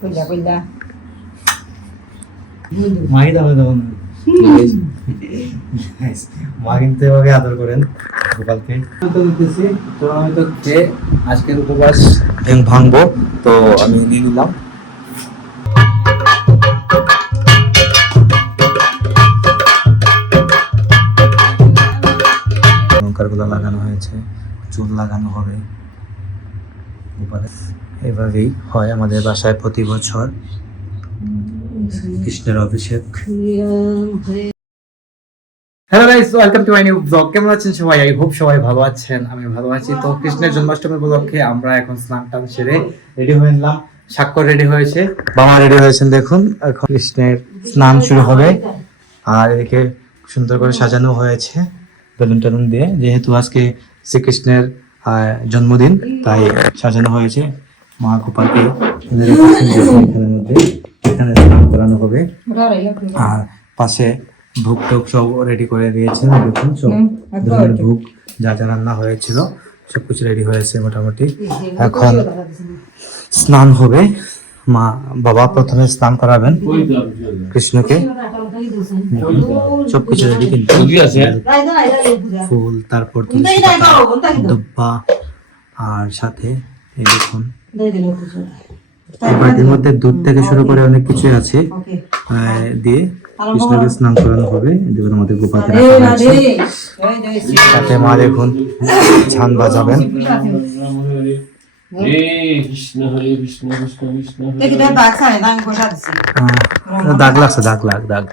কইলা কইলা মাই দাও দাও মা কিন্তু এভাবে আদর করেন গোপালকে। তো নিতেছি তো আমি তো খেয়ে আজকের উপবাস ভাঙবো, তো আমি নিয়ে নিলাম। অলঙ্কারগুলো লাগানো হয়েছে, চুল লাগানো হবে গোপালে। এভাবেই হয় আমাদের বাসায় প্রতি বছর কৃষ্ণের অভিষেক। Hello guys, welcome to my new blog. কেমন আছেন সবাই? আই হোপ সবাই ভালো আছেন, আমি ভালো আছি। তো কৃষ্ণের জন্মাষ্টমী উপলক্ষে আমরা এখন স্নান টান সেরে রেডি হয়ে নিলাম। স্বাক্ষর রেডি হয়েছে, বাবা রেডি হয়েছেন, দেখুন এখন কৃষ্ণের স্নান শুরু হবে। আর এদিকে সুন্দর করে সাজানো হয়েছে বেলুন টেলুন দিয়ে, যেহেতু আজকে শ্রীকৃষ্ণের জন্মদিন তাই সাজানো হয়েছে। মা গোপালকে এখানের মধ্যে এখানে স্নান করানো হবে। আর পাশে ভোগ টোগ সব রেডি করে দিয়েছে, দেখুন সব ধরনের ভোগ যা যা রান্না হয়েছিল সবকিছু রেডি হয়েছে মোটামুটি। এখন স্নান হবে, মা বাবা প্রথমে স্নান করাবেন কৃষ্ণকে। সবকিছু রেডি, কিন্তু ফুল, তারপর তুলসী পাতা, দুব্বা, আর সাথে এই দেখুন এই বাটির মধ্যে দুধ থেকে শুরু করে অনেক কিছু আছে দিয়ে কৃষ্ণকে স্নান করানো হবে। দেখুন আমাদের গোপালকে রাখা হয়েছে। সাথে মা দেখুন ছান বাজাবেন। দাগ লাগছে, দাগ।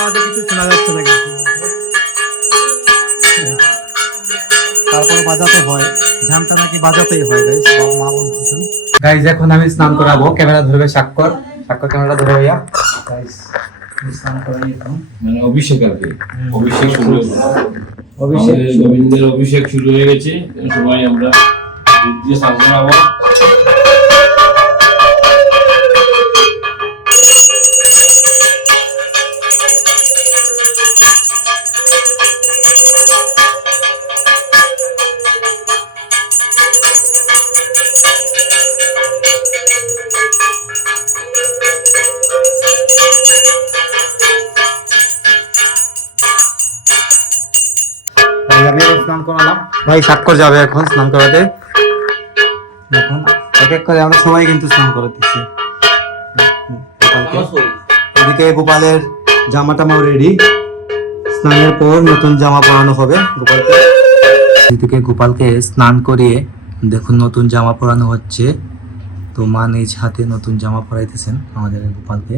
আমাদের কিছু শোনা যাচ্ছে না, তারপর বাজাতে হয়, ঝামটা নাকি বাজাতেই হয় গাইস, মা বলতেছেন। গাইস এখন আমি স্নান করাবো, ক্যামেরা ধরবে স্বাক্ষর ক্যামেরা ধরে ভাইয়া। গাইস স্নান করাই এখন, মানে অভিষেক আর কি, অভিষেক শুরু গোবিন্দের অভিষেক শুরু হয়ে গেছে। সবাই আমরা দুধ দিয়ে স্নান করাবো। স্নান করালাম ভাই, স্বাক্ষর যাবে এখন স্নান করাতে। দেখুন এক এক করে আমরা সবাই কিন্তু স্নান করাতেছি। এদিকে গোপালের জামা টামাও রেডি, স্নানের পর নতুন জামা পরানো হবে গোপালকে। এদিকে গোপালকে স্নান করিয়ে দেখুন নতুন জামা পরানো হচ্ছে। তো মা নিজ হাতে নতুন জামা পরাইতেছেন আমাদের গোপালকে।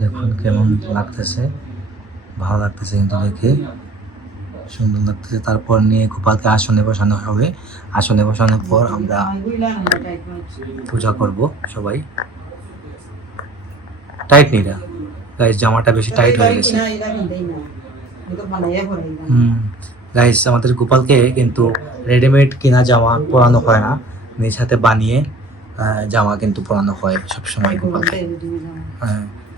দেখুন কেমন লাগতেছে, ভালো লাগতেছে কিন্তু দেখে, সুন্দর লাগতেছে। তারপর নিয়ে গোপালকে আসনে বসানো হবে। আসনে বসানোর পর আমরা পূজা করব সবাই। টাইট নিরা গাইস, জামাটা বেশি টাইট হয়ে গেছে। গাইস আমাদের গোপালকে কিন্তু রেডিমেড কিনা জামা পরানো হয় না, নিজ হাতে বানিয়ে জামা কিন্তু পরানো হয় সবসময় গোপালকে।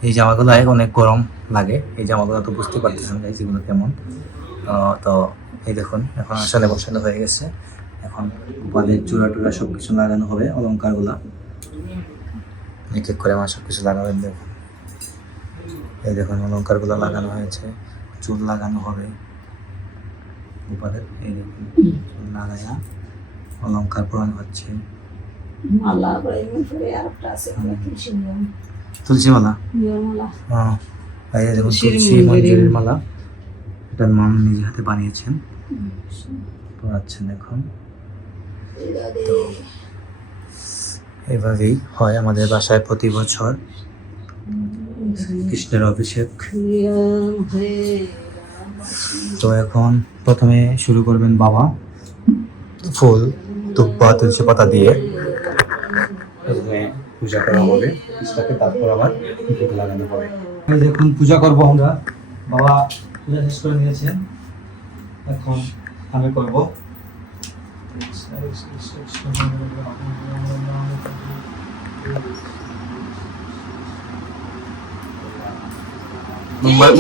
এই জামাগুলো অনেক গরম লাগে, এই জামাগুলো তো বুঝতে পারতেছেন গাইস এগুলো কেমন। তো এই দেখুন এখন আসলে বসানো হয়ে গেছে। এখন গোপালের চূড়া টুড়া সবকিছু লাগানো হবে, অলঙ্কারগুলা এক এক করে আমার সবকিছু লাগাবেন। দেখুন এই দেখুন অলঙ্কারগুলো লাগানো হয়েছে, চুল লাগানো হবে। গোপালের এই দেখুন নারায়ণ অলঙ্কার পূরণ হচ্ছে মালা করে আর একটা আছে তুলসী নিয়ম তুলসী মালা মালা হ্যাঁ এই দেখুন তুলসীর তুলসী মঞ্জুরির মঞ্জুরির মালা এটা মাম নিজে হাতে বানিয়েছেন পড়াচ্ছেন এখন তো এভাবেই হয় আমাদের বাসায় প্রতি বছর কৃষ্ণের অভিষেক। তো এখন প্রথমে শুরু করবেন বাবা ফুল দুব্বা তুলসী পাতা দিয়ে প্রথমে পূজা করা হবে কৃষ্ণকে, তারপর আবার ভোগ লাগানো হবে। এই দেখুন পূজা করব আমরা, বাবা পূজা শেষ করে নিয়েছেন, এখন আমি করব।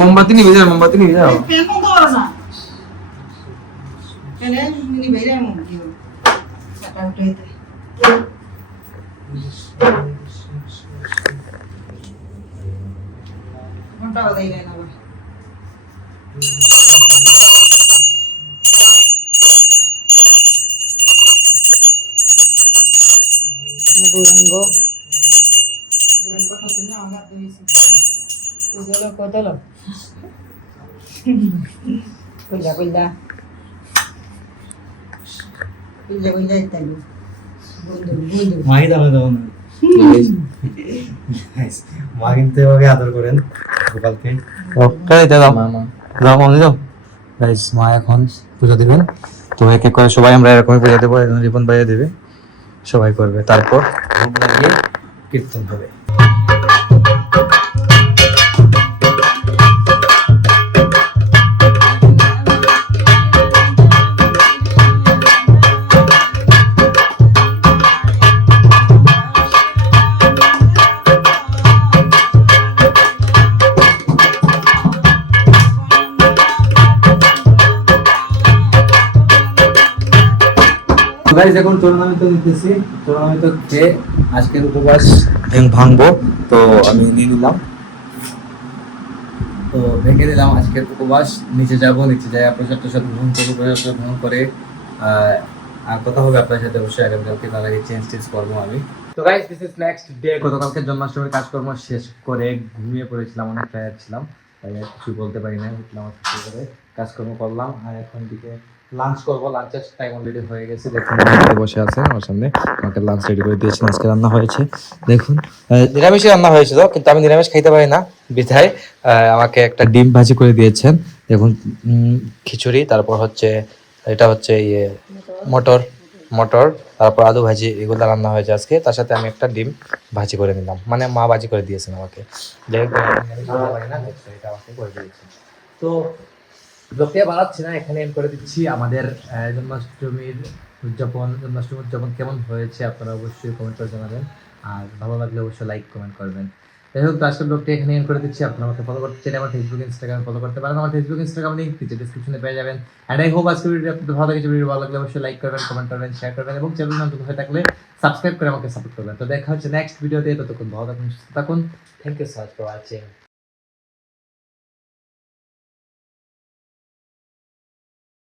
মোমবাতি নিয়ে যাও, মোমবাতি নিয়ে যাও। গৌরাঙ্গ কদল কইলা কইলা কইলা কইলা ইত্যাদি মাই দামে দাও না। মা কিন্তু এভাবে আদর করেন গোপালকে। মা এখন পুজো দিবেন, তো এক এক করে সবাই আমরা এরকমই পুজো দেবো, একজন রিপন বাইরে দেবে, সবাই করবে, তারপর ভোগ লাগিয়ে কীর্তন হবে। গাইস এখন টুর্নামেন্ট নিতেছি, টুর্নামেন্ট খেয়ে আজকের উপবাস ভাঙবো, তো আমি নিয়ে নিলাম, তো ভেঙে দিলাম আজকের উপবাস। নিচে যাব, নিচে যাই প্রসাদ টসাদ গ্রহণ করবো, প্রসাদ গ্রহণ করে আর কথা হবে আপনার সাথে অবশ্যই আগামীকালকে, তার আগে চেঞ্জ করবো আমি। তো guys this is next day. গতকালকে জন্মাষ্টমীর কাজকর্ম শেষ করে ঘুমিয়ে পড়েছিলাম, অনেক টায়ার্ড ছিলাম, তাই আর কিছু বলতে পারি না, উঠলাম কিছু করে কাজকর্ম করলাম, আর এখন দিকে লাঞ্চ করবো। লাঞ্চের টাইম অলরেডি হয়ে গেছে, দেখুন বসে আছেন আমার সামনে, আমাকে লাঞ্চ রেডি করে দিয়েছেন। আজকে রান্না হয়েছে দেখুন, নিরামিষই রান্না হয়েছিল, কিন্তু আমি নিরামিষ খাইতে পারি না বিধায় আমাকে একটা ডিম ভাজি করে দিয়েছেন। দেখুন খিচুড়ি, তারপর হচ্ছে এটা হচ্ছে ইয়ে মটর মটর তারপর আলু ভাজি, এগুলো রান্না হয়েছে আজকে। তার সাথে আমি একটা ডিম ভাজি করে নিলাম, মানে মা ভাজি করে দিয়েছেন আমাকে, যাই হোক এটা আমাকে করে দিয়েছেন। তো ব্লগটা বানাচ্ছি না, এখানে এন্ড করে দিচ্ছি। আমাদের জন্মাষ্টমী উদযাপন কেমন হয়েছে আপনারা অবশ্যই কমেন্ট করে জানাবেন, আর ভালো লাগলে অবশ্যই লাইক কমেন্ট করবেন। যাই হোক, তো আজকের ব্লগটা এখানে এন্ড করে দিচ্ছি। আপনারা আমাকে ফলো করতে চাইলে আমার ফেসবুক ইনস্টাগ্রামে ফলো করতে পারেন, আমার ফেসবুক ইনস্টাগ্রাম লিঙ্ক নিচে ডিসক্রিপশনে পেয়ে যাবেন। অ্যান্ড আই হোপ আজকের ভিডিও আপনাদের ভালো লেগেছে। ভিডিও ভালো লাগলে অবশ্যই লাইক করবেন, কমেন্ট করবেন, শেয়ার করবেন, এবং চ্যানেল নতুন হয়ে থাকলে সাবস্ক্রাইব করে আমাকে সাপোর্ট করবেন। তো দেখা হচ্ছে নেক্সট ভিডিওতে, ততক্ষণ ভালো থাকুন, সুস্থ থাকুন। Thank you so much for watching.